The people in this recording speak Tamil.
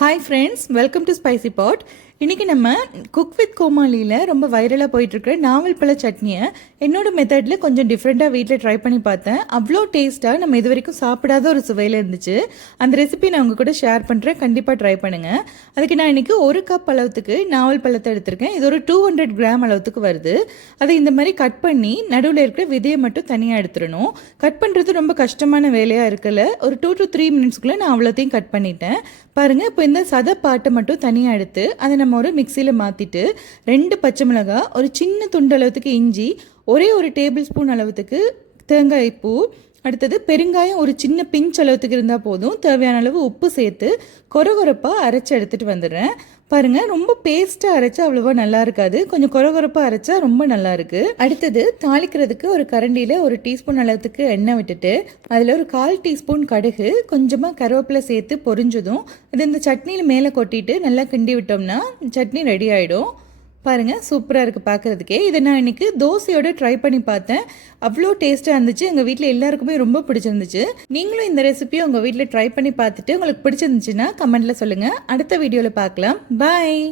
Hi friends, welcome to spicy pot. இன்றைக்கி நம்ம குக் வித் கோமாளியில் ரொம்ப வைரலாக போயிட்டுருக்க நாவல் பழ சட்னியை என்னோட மெத்தடில் கொஞ்சம் டிஃப்ரெண்ட்டாக வீட்டில் ட்ரை பண்ணி பார்த்தேன். அவ்வளோ டேஸ்ட்டாக நம்ம இது வரைக்கும் சாப்பிடாத ஒரு சுவையில் இருந்துச்சு. அந்த ரெசிபி நான் உங்கள் கூட ஷேர் பண்ணுறேன், கண்டிப்பாக ட்ரை பண்ணுங்கள். அதுக்கு நான் இன்றைக்கி 1 கப் அளவுக்கு நாவல் பழத்தை எடுத்திருக்கேன். இது ஒரு 200 கிராம் அளவுக்கு வருது. அதை இந்த மாதிரி கட் பண்ணி நடுவில் இருக்கிற விதையை மட்டும் தனியாக எடுத்துடணும். கட் பண்ணுறது ரொம்ப கஷ்டமான வேலையாக இருக்குல்ல. ஒரு 2 to 3 மினிட்ஸ்க்குள்ளே நான் அவ்வளோத்தையும் கட் பண்ணிட்டேன். பாருங்கள், இப்போ இந்த சதை பாட்டை மட்டும் தனியாக எடுத்து அதை நம்ம ஒரு மிக்சியில் மாற்றிட்டு 2 பச்சை மிளகாய், ஒரு சின்ன துண்டு அளவுக்கு இஞ்சி, ஒரு டேபிள் ஸ்பூன் அளவுக்கு தேங்காய் பூ, அடுத்தது பெருங்காயம் ஒரு சின்ன பிஞ்ச் அளவுக்கு இருந்தால் போதும். தேவையான அளவு உப்பு சேர்த்து கொரகொரப்பாக அரைச்சி எடுத்துகிட்டு வந்துடுறேன். பாருங்கள், ரொம்ப பேஸ்ட்டாக அரைச்சா அவ்வளோவா நல்லா இருக்காது, கொஞ்சம் கொரகொரப்பாக அரைச்சா ரொம்ப நல்லா இருக்குது. அடுத்தது தாளிக்கிறதுக்கு ஒரு கரண்டியில் 1 டீஸ்பூன் அளவுக்கு எண்ணெய் விட்டுட்டு அதில் ஒரு 1/4 டீஸ்பூன் கடுகு, கொஞ்சமாக கருவேப்பிலை சேர்த்து பொரிஞ்சதும் இது இந்த சட்னியில் மேலே கொட்டிட்டு நல்லா கிண்டி விட்டோம்னா சட்னி ரெடி ஆகிடும். பாருங்கள், சூப்பராக இருக்குது பார்க்குறதுக்கே. இதை நான் இன்றைக்கி தோசையோடு ட்ரை பண்ணி பார்த்தேன். அவ்வளோ டேஸ்ட்டாக இருந்துச்சு. எங்கள் வீட்டில் எல்லாருக்குமே ரொம்ப பிடிச்சிருந்துச்சு. நீங்களும் இந்த ரெசிபியை உங்கள் வீட்டில் ட்ரை பண்ணி பார்த்துட்டு உங்களுக்கு பிடிச்சிருந்துச்சுன்னா கமெண்ட்டில் சொல்லுங்கள். அடுத்த வீடியோவில் பார்க்கலாம். பாய்.